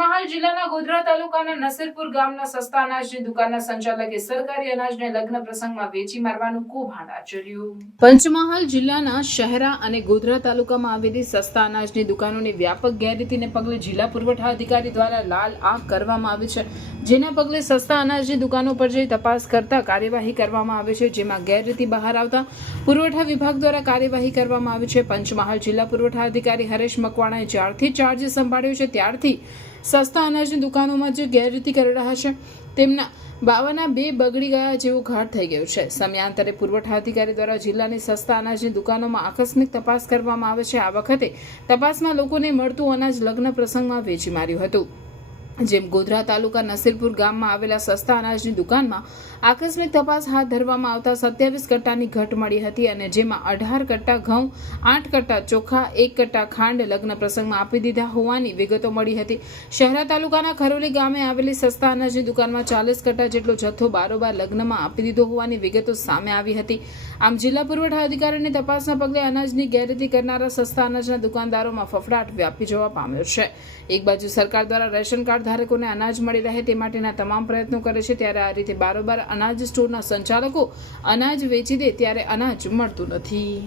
પંચમહાલ જિલ્લાના ગોધરા તાલુકાના નસરપુર ગામના સસ્તા અનાજની દુકાનના સંચાલકે સરકારી અનાજને લગ્ન પ્રસંગમાં વેચી મારવાનું કૌભાંડ આચર્યું પંચમહાલ જિલ્લાના શહેરા અને ગોધરા તાલુકામાં આવેલી સસ્તા અનાજની દુકાનોની વ્યાપક ગેરરીતિને પગલે જિલ્લા પુરવઠા અધિકારી દ્વારા લાલ આંખ કરવામાં આવી છે. જેના પગલે સસ્તા અનાજની દુકાનો પર જઈ તપાસ કરતા કાર્યવાહી કરવામાં આવે છે, જેમાં ગેરરીતિ બહાર આવતા પુરવઠા વિભાગ દ્વારા કાર્યવાહી કરવામાં આવી છે. પંચમહાલ જિલ્લા પુરવઠા અધિકારી હરેશ મકવાણાએ જ્યારથી ચાર્જ સંભાળ્યો છે, ત્યારથી સસ્તા અનાજની દુકાનોમાં જે ગેરરીતિ કરી રહ્યા છે, તેમના બાવાના બે બગડી ગયા જેવો ઘાટ થઈ ગયો છે. સમયાંતરે પુરવઠા અધિકારી દ્વારા જિલ્લાની સસ્તા અનાજની દુકાનોમાં આકસ્મિક તપાસ કરવામાં આવે છે. આ વખતે તપાસમાં લોકોને મળતું અનાજ લગ્ન પ્રસંગમાં વેચી માર્યું હતું. જેમ ગોધરા તાલુકા નસીરપુર ગામમાં આવેલા સસ્તા અનાજની દુકાનમાં આકસ્મિક તપાસ હાથ ધરવામાં આવતા સત્યાવીસ કટ્ટાની ઘટ મળી હતી અને જેમાં અઢાર કટ્ટા ઘઉં, આઠ કટ્ટા ચોખા, એક કટ્ટા ખાંડ લગ્ન પ્રસંગમાં આપી દીધા હોવાની વિગતો મળી હતી. શહેરા તાલુકાના ખરોલી ગામે આવેલી સસ્તા અનાજની દુકાનમાં ચાલીસ કટ્ટા જેટલો જથ્થો બારોબાર લગ્નમાં આપી દીધો હોવાની વિગતો સામે આવી હતી. આમ જિલ્લા પુરવઠા અધિકારીની તપાસના પગલે અનાજની ગેરરીતિ કરનારા સસ્તા અનાજના દુકાનદારોમાં ફફડાટ વ્યાપી જવા પામ્યો છે. એક બાજુ સરકાર દ્વારા રેશન કાર્ડ ધારકોને અનાજ મળી રહે તે માટેના તમામ પ્રયત્નો કરે છે. ત્યારે આ રીતે બારોબાર અનાજ સ્ટોરના સંચાલકો અનાજ વેચી દે ત્યારે અનાજ મળતું નથી.